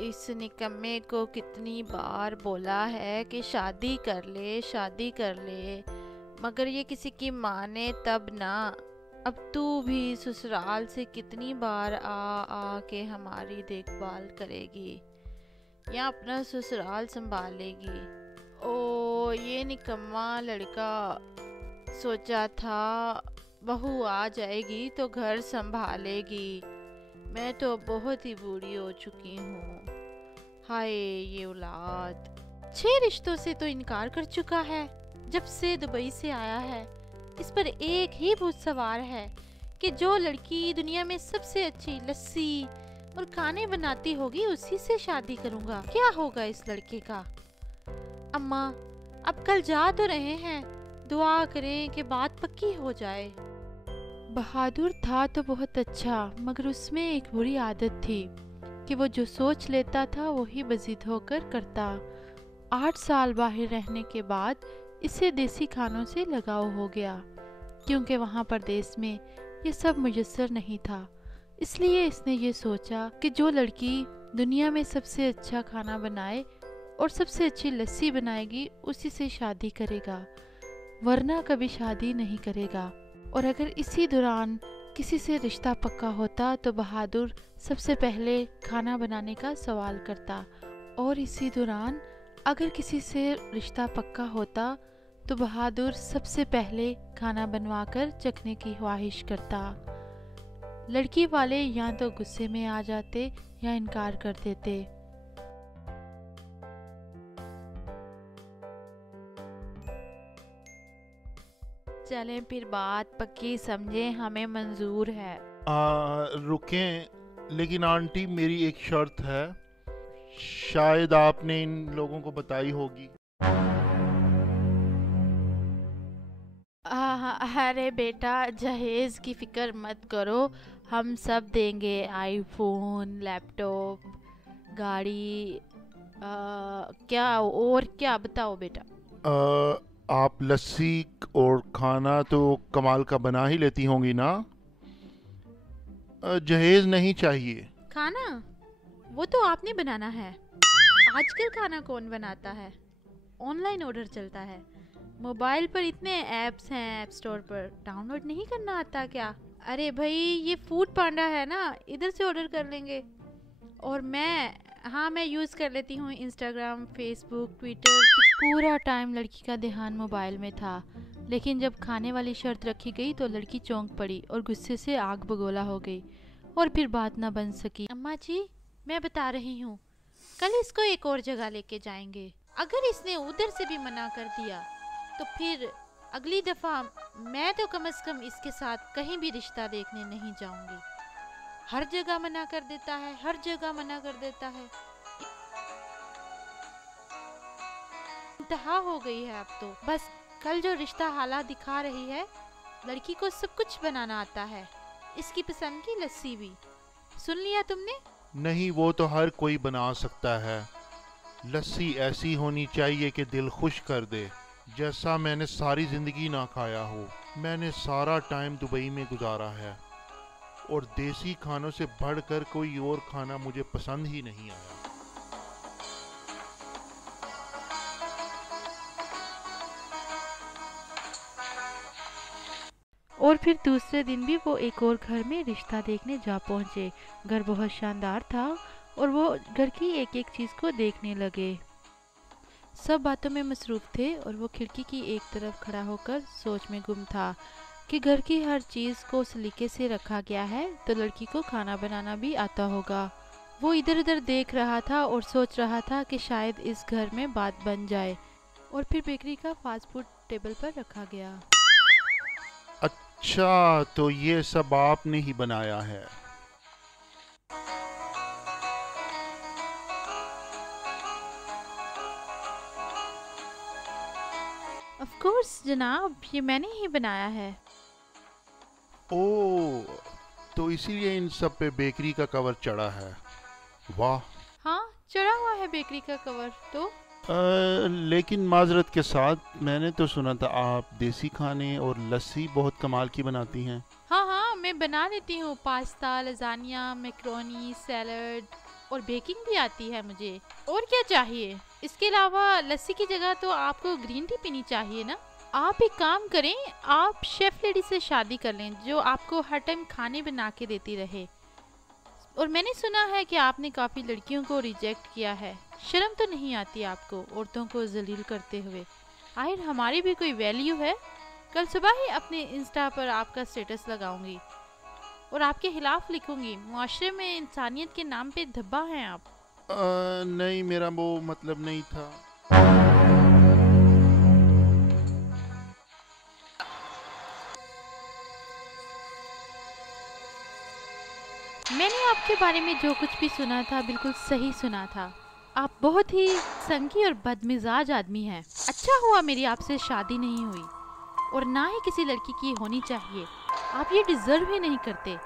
इस निकम्मे को कितनी बार बोला है कि शादी कर ले, शादी कर ले, मगर ये किसी की माने तब ना। अब तू भी ससुराल से कितनी बार आ आ के हमारी देखभाल करेगी या अपना ससुराल संभालेगी। ओ ये निकम्मा लड़का, सोचा था बहू आ जाएगी तो घर संभालेगी। मैं तो बहुत ही बूढ़ी हो चुकी हूँ। हाय ये औलाद 6 रिश्तों से तो इनकार कर चुका है जब से दुबई से आया है। इस पर एक ही भूत सवार है कि जो लड़की दुनिया में सबसे अच्छी लस्सी और खाने बनाती होगी उसी से शादी करूंगा। क्या होगा इस लड़के का। अम्मा अब कल जा तो रहे हैं, दुआ करें कि बात पक्की हो जाए। बहादुर था तो बहुत अच्छा, मगर उसमें एक बुरी आदत थी कि वो जो सोच लेता था वही बज़िद होकर करता। 8 साल बाहर रहने के बाद इसे देसी खानों से लगाव हो गया, क्योंकि वहाँ परदेश में ये सब मुयस्सर नहीं था। इसलिए इसने ये सोचा कि जो लड़की दुनिया में सबसे अच्छा खाना बनाए और सबसे अच्छी लस्सी बनाएगी उसी से शादी करेगा, वरना कभी शादी नहीं करेगा। और अगर इसी दौरान किसी से रिश्ता पक्का होता तो बहादुर सबसे पहले खाना बनाने का सवाल करता, और इसी दौरान अगर किसी से रिश्ता पक्का होता तो बहादुर सबसे पहले खाना बनवाकर चखने की ख्वाहिश करता। लड़की वाले या तो गुस्से में आ जाते या इनकार कर देते। चलें फिर बात पक्की समझे, हमें मंजूर है। रुकें, लेकिन आंटी मेरी एक शर्त है, शायद आपने इन लोगों को बताई होगी। अरे बेटा जहेज की फिक्र मत करो, हम सब देंगे। आईफोन, लैपटॉप, गाड़ी, क्या और क्या बताओ बेटा। आप लस्सी और खाना तो कमाल का बना ही लेती होंगी ना? जहेज नहीं चाहिए। खाना वो तो आपने बनाना है। आजकल खाना कौन बनाता है, ऑनलाइन ऑर्डर चलता है। मोबाइल पर इतने ऐप्स हैं, ऐप स्टोर पर डाउनलोड नहीं करना आता क्या? अरे भाई ये फूड पांडा है ना, इधर से ऑर्डर कर लेंगे। और मैं यूज़ कर लेती हूँ इंस्टाग्राम, फेसबुक, ट्विटर। पूरा टाइम लड़की का ध्यान मोबाइल में था, लेकिन जब खाने वाली शर्त रखी गई तो लड़की चौंक पड़ी और गुस्से से आग बगोला हो गई और फिर बात ना बन सकी। अम्मा जी मैं बता रही हूँ, कल इसको एक और जगह लेके जाएंगे। अगर इसने उधर से भी मना कर दिया तो फिर अगली दफ़ा मैं तो कम से कम इसके साथ कहीं भी रिश्ता देखने नहीं जाऊंगी। हर जगह मना कर देता है, हर जगह मना कर देता है। इंतहा हो गई है अब तो। बस कल जो रिश्ता हालात दिखा रही है, लड़की को सब कुछ बनाना आता है, इसकी पसंद की लस्सी भी। सुन लिया तुमने? नहीं, वो तो हर कोई बना सकता है। लस्सी ऐसी होनी चाहिए कि दिल खुश कर दे, जैसा मैंने सारी ज़िंदगी ना खाया हो। मैंने सारा टाइम दुबई में गुजारा है और देसी खानों से बढ़कर कोई और खाना मुझे पसंद ही नहीं आया। और फिर दूसरे दिन भी वो एक और घर में रिश्ता देखने जा पहुंचे। घर बहुत शानदार था और वो घर की एक एक चीज़ को देखने लगे। सब बातों में मसरूफ थे और वो खिड़की की एक तरफ खड़ा होकर सोच में गुम था कि घर की हर चीज़ को सलीके से रखा गया है तो लड़की को खाना बनाना भी आता होगा। वो इधर उधर देख रहा था और सोच रहा था कि शायद इस घर में बात बन जाए। और फिर बेकरी का फास्ट फूड टेबल पर रखा गया। अच्छा, तो ये सब आपने ही बनाया है? ऑफ कोर्स जनाब, ये मैंने ही बनाया है। ओह, तो इसीलिए इन सब पे बेकरी का कवर चढ़ा है। वाह। हाँ चढ़ा हुआ है बेकरी का कवर तो। लेकिन माजरत के साथ, मैंने तो सुना था आप देसी खाने और लस्सी बहुत कमाल की बनाती हैं। हाँ हाँ मैं बना लेती हूँ, पास्ता, लजानिया, मैक्रोनी, सैलड और बेकिंग भी आती है मुझे। और क्या चाहिए? इसके अलावा लस्सी की जगह तो आपको ग्रीन टी पीनी चाहिए ना। आप एक काम करें, आप शेफ लेडी से शादी कर लें जो आपको हर टाइम खाने बना के देती रहे। और मैंने सुना है कि आपने काफ़ी लड़कियों को रिजेक्ट किया है। शर्म तो नहीं आती आपको औरतों को जलील करते हुए? आखिर हमारी भी कोई वैल्यू है? कल सुबह ही अपने इंस्टा पर आपका स्टेटस लगाऊंगी और आपके खिलाफ लिखूंगी, मुआशरे में इंसानियत के नाम पे धब्बा हैं आप। नहीं, मेरा वो मतलब नहीं था। मैंने आपके बारे में जो कुछ भी सुना था बिल्कुल सही सुना था। आप बहुत ही संगी और बदमिजाज आदमी हैं। अच्छा हुआ मेरी आपसे शादी नहीं हुई और ना ही किसी लड़की की होनी चाहिए। आप ये डिजर्व ही नहीं करते।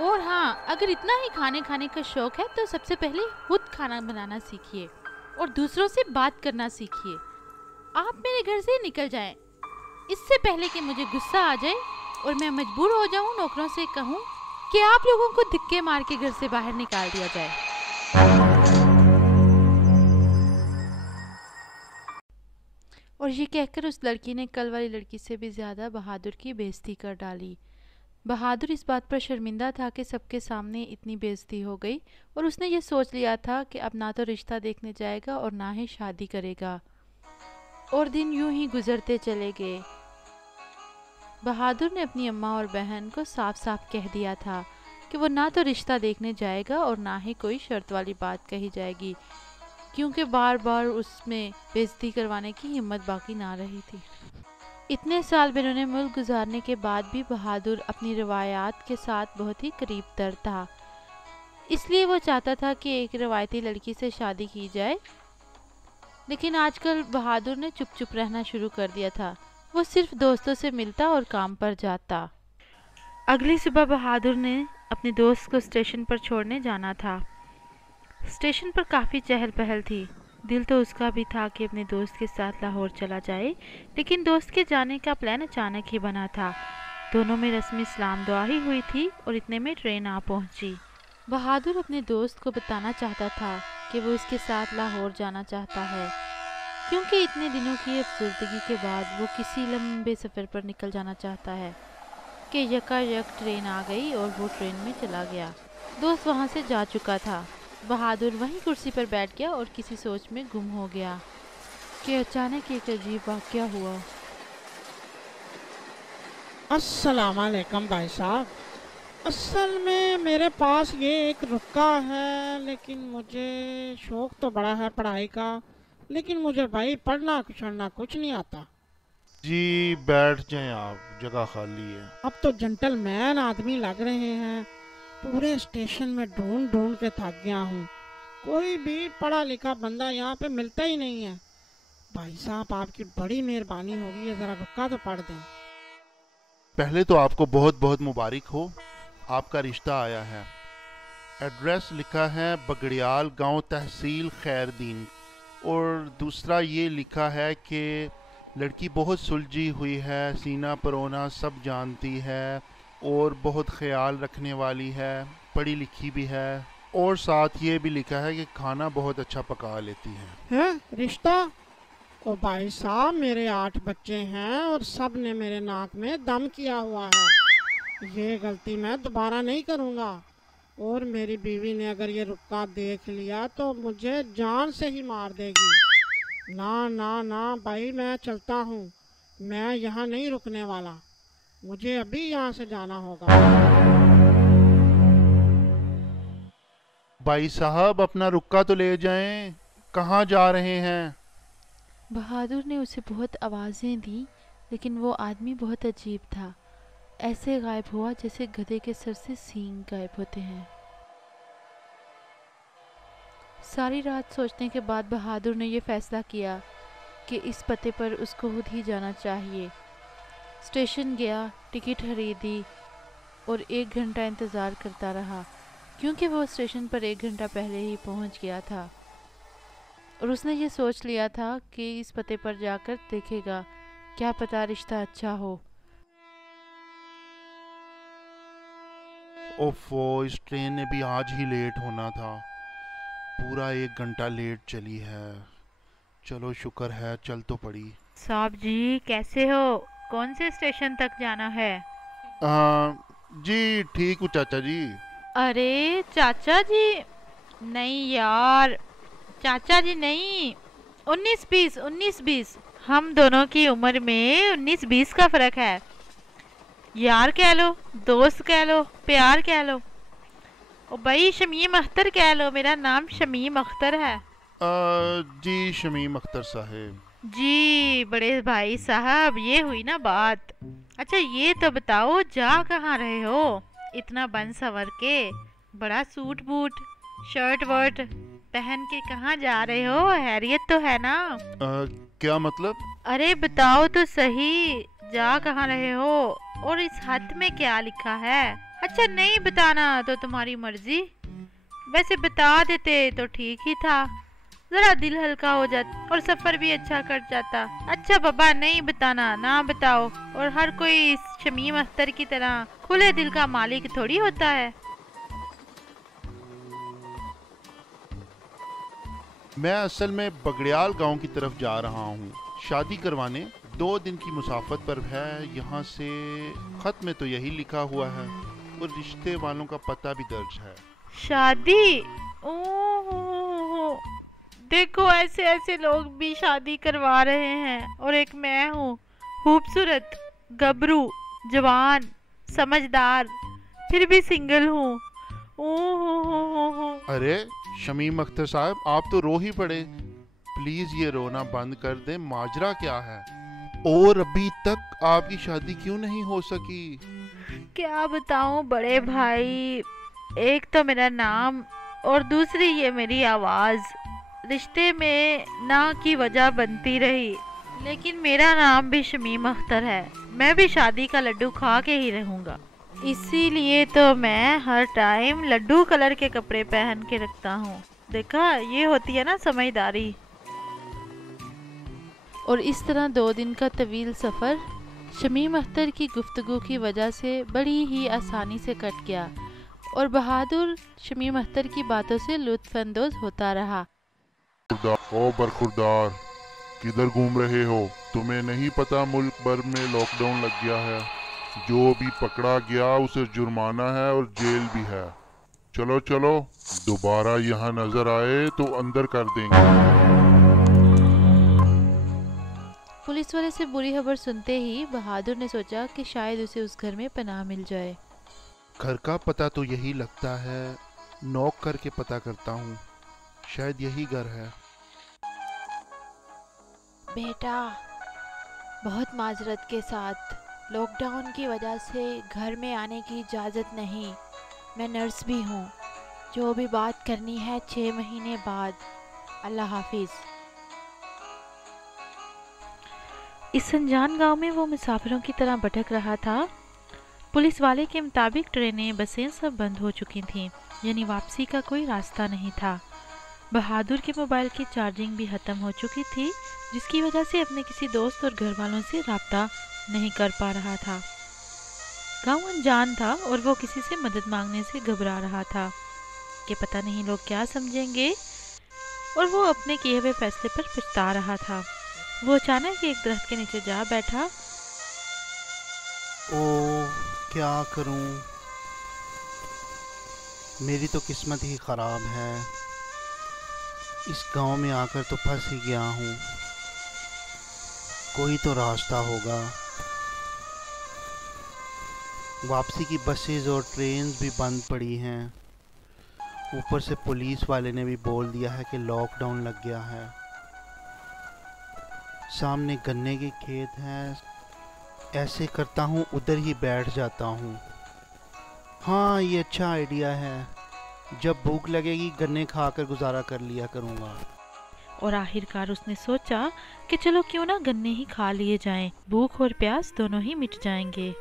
और हाँ, अगर इतना ही खाने खाने का शौक है तो सबसे पहले खुद खाना बनाना सीखिए और दूसरों से बात करना सीखिए। आप मेरे घर से निकल जाएं इससे पहले कि मुझे गुस्सा आ जाए और मैं मजबूर हो जाऊं नौकरों से कहूं कि आप लोगों को धक्के मार के घर से बाहर निकाल दिया जाए। और ये कहकर उस लड़की ने कल वाली लड़की से भी ज्यादा बहादुर की बेइज्जती कर डाली। बहादुर इस बात पर शर्मिंदा था कि सबके सामने इतनी बेइज्जती हो गई और उसने ये सोच लिया था कि अब ना तो रिश्ता देखने जाएगा और ना ही शादी करेगा। और दिन यूं ही गुजरते चले गए। बहादुर ने अपनी अम्मा और बहन को साफ साफ कह दिया था कि वो ना तो रिश्ता देखने जाएगा और ना ही कोई शर्त वाली बात कही जाएगी, क्योंकि बार बार उसमें बेइज्जती करवाने की हिम्मत बाकी ना रही थी। इतने साल बैरूने मुल्क गुजारने के बाद भी बहादुर अपनी रवायात के साथ बहुत ही करीब तर था। इसलिए वो चाहता था कि एक रवायती लड़की से शादी की जाए। लेकिन आजकल बहादुर ने चुप चुप रहना शुरू कर दिया था। वो सिर्फ दोस्तों से मिलता और काम पर जाता। अगली सुबह बहादुर ने अपने दोस्त को स्टेशन पर छोड़ने जाना था। स्टेशन पर काफ़ी चहल पहल थी। दिल तो उसका भी था कि अपने दोस्त के साथ लाहौर चला जाए, लेकिन दोस्त के जाने का प्लान अचानक ही बना था। दोनों में रस्मी सलाम दुआ ही हुई थी और इतने में ट्रेन आ पहुंची। बहादुर अपने दोस्त को बताना चाहता था कि वो इसके साथ लाहौर जाना चाहता है, क्योंकि इतने दिनों की अफसरदगी के बाद वो किसी लंबे सफ़र पर निकल जाना चाहता है कि यकायक ट्रेन आ गई और वो ट्रेन में चला गया। दोस्त वहाँ से जा चुका था। बहादुर वहीं कुर्सी पर बैठ गया और किसी सोच में गुम हो गया कि अचानक एक अजीब वाक़या हुआ। अस्सलाम वालेकुम भाई साहब। असल में मेरे पास ये एक रुका है, लेकिन मुझे शौक तो बड़ा है पढ़ाई का, लेकिन मुझे भाई पढ़ना छोड़ना कुछ नहीं आता। जी बैठ जाएं, आप जगह खाली है। अब तो जेंटलमैन आदमी लग रहे हैं। पूरे स्टेशन में ढूंढ ढूंढ के थक गया हूँ। कोई भी पढ़ा लिखा बंदा यहाँ पे मिलता ही नहीं है। भाई साहब आपकी बड़ी मेहरबानी होगी, ये ज़रा रुका तो पढ़ दें। पहले तो आपको बहुत बहुत मुबारक हो, आपका रिश्ता आया है। एड्रेस लिखा है बगड़ियाल गांव, तहसील खैरदीन। और दूसरा ये लिखा है कि लड़की बहुत सुलझी हुई है, सीना परोना सब जानती है और बहुत ख्याल रखने वाली है, पढ़ी लिखी भी है। और साथ ये भी लिखा है कि खाना बहुत अच्छा पका लेती है। रिश्ता? ओ भाई साहब मेरे 8 बच्चे हैं और सब ने मेरे नाक में दम किया हुआ है। ये गलती मैं दोबारा नहीं करूँगा। और मेरी बीवी ने अगर ये रुक्का देख लिया तो मुझे जान से ही मार देगी। ना ना ना भाई, मैं चलता हूँ। मैं यहाँ नहीं रुकने वाला। मुझे अभी यहाँ से जाना होगा। भाई साहब अपना रुक्का तो ले जाएं, कहाँ जा रहे हैं? बहादुर ने उसे बहुत आवाज़ें दी, लेकिन वो आदमी बहुत अजीब था। ऐसे गायब हुआ जैसे गधे के सर से सींग गायब होते हैं। सारी रात सोचने के बाद बहादुर ने यह फैसला किया कि इस पते पर उसको खुद ही जाना चाहिए। स्टेशन गया, टिकट खरीदी और 1 घंटा इंतज़ार करता रहा, क्योंकि वो स्टेशन पर 1 घंटा पहले ही पहुंच गया था। और उसने ये सोच लिया था कि इस पते पर जाकर देखेगा, क्या पता रिश्ता अच्छा हो। ओफो, इस ट्रेन ने भी आज ही लेट होना था। पूरा 1 घंटा लेट चली है। चलो शुक्र है चल तो पड़ी। साहब जी कैसे हो? कौन से स्टेशन तक जाना है? जी ठीक हूँ चाचा जी। अरे चाचा जी, नहीं यार, चाचा जी नहीं। 19-20, 19-20, हम दोनों की उम्र में 19-20 का फर्क है। यार कह लो, दोस्त कह लो, प्यार कह लो, ओ भाई शमीम अख्तर कह लो, मेरा नाम शमीम अख्तर है। जी शमीम अख्तर साहब। जी बड़े भाई साहब, ये हुई ना बात। अच्छा ये तो बताओ, जा कहाँ रहे हो इतना बन सवर के? बड़ा सूट बूट शर्ट वर्ट पहन के कहाँ जा रहे हो? हैरियत तो है ना? क्या मतलब? अरे बताओ तो सही, जा कहाँ रहे हो और इस हाथ में क्या लिखा है? अच्छा नहीं बताना तो तुम्हारी मर्जी, वैसे बता देते तो ठीक ही था, जरा दिल हल्का हो जाता और सफर भी अच्छा कट जाता। अच्छा बाबा नहीं बताना, ना बताओ। और हर कोई इस शमीम अख्तर की तरह खुले दिल का मालिक थोड़ी होता है। मैं असल में बगड़ियाल गांव की तरफ जा रहा हूँ शादी करवाने। 2 दिन की मुसाफत पर है यहाँ से। खत में तो यही लिखा हुआ है और रिश्ते वालों का पता भी दर्ज है। शादी? ओह देखो, ऐसे ऐसे लोग भी शादी करवा रहे हैं और एक मैं हूँ, खूबसूरत, गबरू, जवान, समझदार, फिर भी सिंगल हूँ। ओह अरे शमीम अख्तर साहब, आप तो रो ही पड़े। प्लीज ये रोना बंद कर दें। माजरा क्या है और अभी तक आपकी शादी क्यों नहीं हो सकी? क्या बताऊं बड़े भाई, एक तो मेरा नाम और दूसरी ये मेरी आवाज़ रिश्ते में ना की वजह बनती रही। लेकिन मेरा नाम भी शमीम अख्तर है, मैं भी शादी का लड्डू खा के ही रहूँगा। इसीलिए तो मैं हर टाइम लड्डू कलर के कपड़े पहन के रखता हूँ। देखा, ये होती है ना समझदारी। और इस तरह 2 दिन का तवील सफ़र शमीम अख्तर की गुफ्तगू की वजह से बड़ी ही आसानी से कट गया और बहादुर शमीम अख्तर की बातों से लुत्फानंदोज होता रहा। ओ बरखुरदार, किधर घूम रहे हो? तुम्हें नहीं पता मुल्क भर में लॉकडाउन लग गया है? जो भी पकड़ा गया उसे जुर्माना है और जेल भी है। चलो चलो, दोबारा यहाँ नजर आए तो अंदर कर देंगे। पुलिस वाले से बुरी खबर सुनते ही बहादुर ने सोचा कि शायद उसे उस घर में पनाह मिल जाए। घर का पता तो यही लगता है, नॉक करके पता करता हूँ, शायद यही घर है। बेटा, बहुत माजरत के साथ, लॉकडाउन की वजह से घर में आने की इजाज़त नहीं। मैं नर्स भी हूँ। जो भी बात करनी है 6 महीने बाद। अल्लाह हाफिज़। इस अनजान गांव में वो मुसाफिरों की तरह भटक रहा था। पुलिस वाले के मुताबिक ट्रेनें, बसें सब बंद हो चुकी थीं, यानी वापसी का कोई रास्ता नहीं था। बहादुर के मोबाइल की चार्जिंग भी ख़त्म हो चुकी थी, जिसकी वजह से अपने किसी दोस्त और घर वालों से रब्ता नहीं कर पा रहा था। गांव अनजान था और वो किसी से मदद मांगने से घबरा रहा था कि पता नहीं लोग क्या समझेंगे, और वो अपने किए हुए फैसले पर पछता रहा था। वो अचानक एक दरख्त के नीचे जा बैठा। ओ क्या करूं, मेरी तो किस्मत ही ख़राब है। इस गांव में आकर तो फंस ही गया हूँ। कोई तो रास्ता होगा। वापसी की बसेस और ट्रेन्स भी बंद पड़ी हैं। ऊपर से पुलिस वाले ने भी बोल दिया है कि लॉकडाउन लग गया है। सामने गन्ने के खेत हैं। ऐसे करता हूँ उधर ही बैठ जाता हूँ। हाँ, ये अच्छा आइडिया है। जब भूख लगेगी गन्ने खाकर गुजारा कर लिया करूँगा। और आखिरकार उसने सोचा कि चलो क्यों ना गन्ने ही खा लिए जाएं, भूख और प्यास दोनों ही मिट जाएंगे।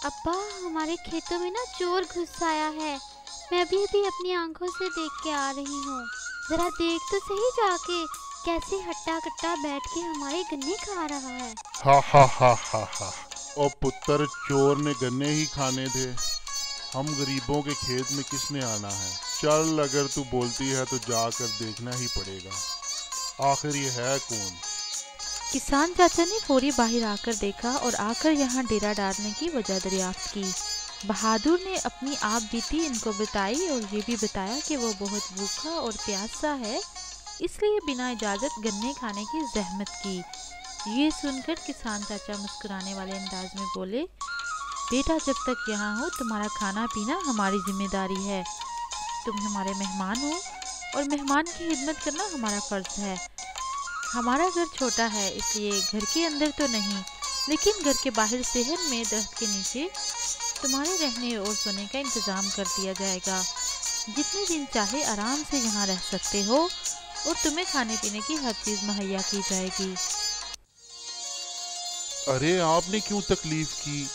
अब्बा, हमारे खेतों में ना चोर घुस आया है। मैं अभी अभी अपनी आंखों से देख के आ रही हूँ। जरा देख तो सही जाके, कैसे हट्टा कट्टा बैठ के हमारे गन्ने खा रहा है। हा हा हा हा हा। ओ पुत्र, चोर ने गन्ने ही खाने थे, हम गरीबों के खेत में किसने आना है। चल, अगर तू बोलती है तो जाकर देखना ही पड़ेगा, आखिर ये है कौन। किसान चाचा ने फौरी बाहर आकर देखा और आकर यहाँ डेरा डालने की वजह दरियाफ्त की। बहादुर ने अपनी आप बीती इनको बताई और ये भी बताया कि वो बहुत भूखा और प्यासा है, इसलिए बिना इजाज़त गन्ने खाने की जहमत की। ये सुनकर किसान चाचा मुस्कुराने वाले अंदाज में बोले, बेटा, जब तक यहाँ हो तुम्हारा खाना पीना हमारी जिम्मेदारी है। तुम हमारे मेहमान हो और मेहमान की खिदमत करना हमारा फ़र्ज़ है। हमारा घर छोटा है, इसलिए घर के अंदर तो नहीं, लेकिन घर के बाहर शहर में दरख्त के नीचे तुम्हारे रहने और सोने का इंतज़ाम कर दिया जाएगा। जितने दिन चाहे आराम से यहाँ रह सकते हो और तुम्हें खाने पीने की हर चीज़ मुहैया की जाएगी। अरे, आपने क्यों तकलीफ की?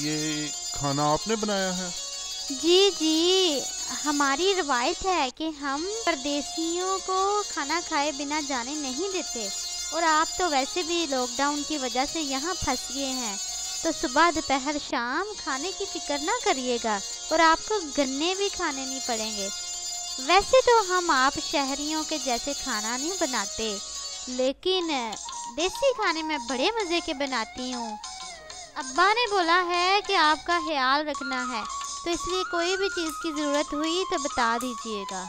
ये खाना आपने बनाया है? जी जी, हमारी रवायत है कि हम परदेशियों को खाना खाए बिना जाने नहीं देते। और आप तो वैसे भी लॉकडाउन की वजह से यहाँ फंस गए हैं, तो सुबह दोपहर शाम खाने की फिक्र ना करिएगा और आपको गन्ने भी खाने नहीं पड़ेंगे। वैसे तो हम आप शहरियों के जैसे खाना नहीं बनाते, लेकिन देसी खाने में बड़े मज़े के बनाती हूँ। अब्बा ने बोला है कि आपका ख्याल रखना है, तो इसलिए कोई भी चीज़ की ज़रूरत हुई तो बता दीजिएगा।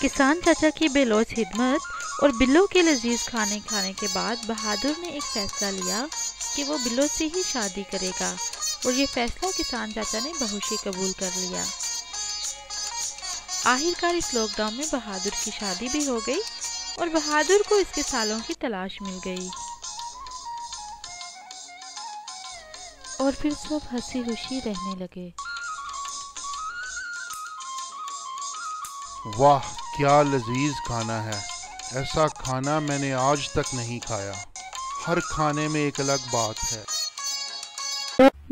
किसान चाचा की बेलौस खिदमत और बिल्लों के लजीज खाने के बाद बहादुर ने एक फ़ैसला लिया कि वो बिल्लों से ही शादी करेगा, और ये फ़ैसला किसान चाचा ने बहुशी कबूल कर लिया। आखिरकार इस लॉकडाउन में बहादुर की शादी भी हो गई और बहादुर को इसके सालों की तलाश मिल गई, और फिर सब हंसी खुशी रहने लगे। वाह, क्या लजीज खाना है। ऐसा खाना मैंने आज तक नहीं खाया। हर खाने में एक अलग बात है।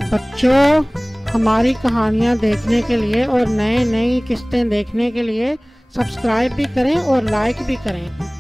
बच्चों, हमारी कहानियाँ देखने के लिए और नई नई किस्तें देखने के लिए सब्सक्राइब भी करें और लाइक भी करें।